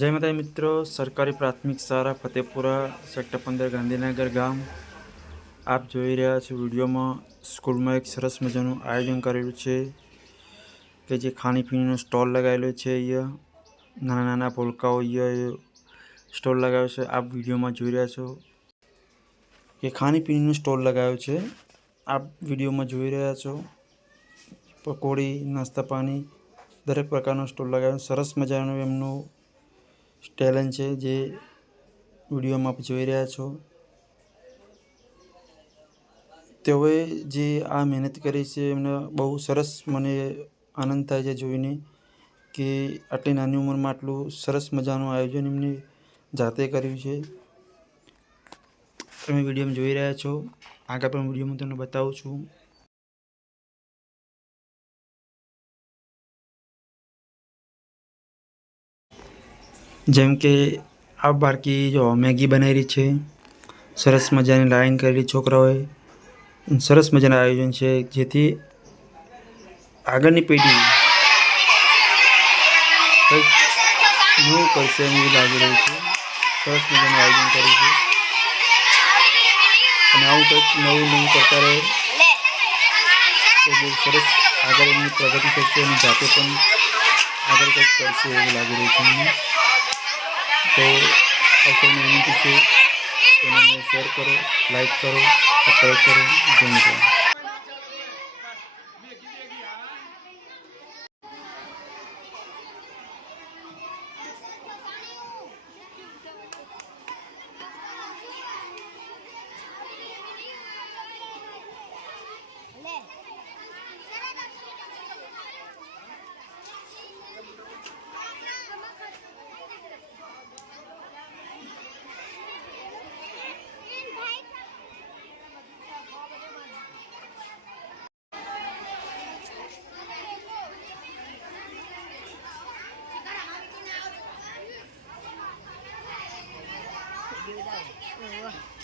जय माता मित्रों, सरकारी प्राथमिक शाळा फतेपुरा सेक्टर 15 गांधीनगर गाम। आप જોઈ રહ્યા છો વિડીયોમાં સ્કૂલમાં એક સરસ મજાનું આયોજન કરેલું છે કે જે ખાણીપીણીનો સ્ટોલ લગાવેલો છે। અહીંયા નાના નાના પોલકાઓ અહીંયા સ્ટોલ લગાવ્યો છે। આપ વિડીયોમાં જોઈ રહ્યા છો કે ખાણીપીણીનો સ્ટોલ લગાવ્યો છે। આપ વિડીયોમાં જોઈ રહ્યા છો પકોડી, નાસ્તા પાણી દરેક પ્રકારનો સ્ટોલ લગાવ્યો। સરસ મજાનું એમનું ટેલેન્ટ છે જે વિડીયોમાં આપ જોઈ રહ્યા છો। તેઓએ જે આ મહેનત કરી છે એમને બહુ સરસ મને આનંદ થાય છે જોઈને કે આટલી નાની ઉંમરમાં આટલું સરસ મજાનું આયોજન એમને જાતે કર્યું છે। તમે વિડીયોમાં જોઈ રહ્યા છો, આગળ પણ વિડીયોમાં તમને બતાવું છું। જેમ કે આ બાળકી જો મેગી બનાવી રહી છે, સરસ મજાની લાઈન કરેલી છોકરાઓએ, સરસ મજાનું આયોજન છે જેથી આગળની પેઢી કંઈક નવું કરશે એમ એવું લાગી રહ્યું છે। સરસ મજાનું આયોજન કર્યું છે અને આવું કંઈક નવું કરતા રહે તો બહુ સરસ આગળ એમની પ્રગતિ થશે અને જાતે પણ આગળ કંઈક કરશે એવું લાગી રહ્યું છે મને। तो आपको विनती है चैनल शेयर करो, लाइक करो, सब्सक्राइब करो। जय माता। Wow.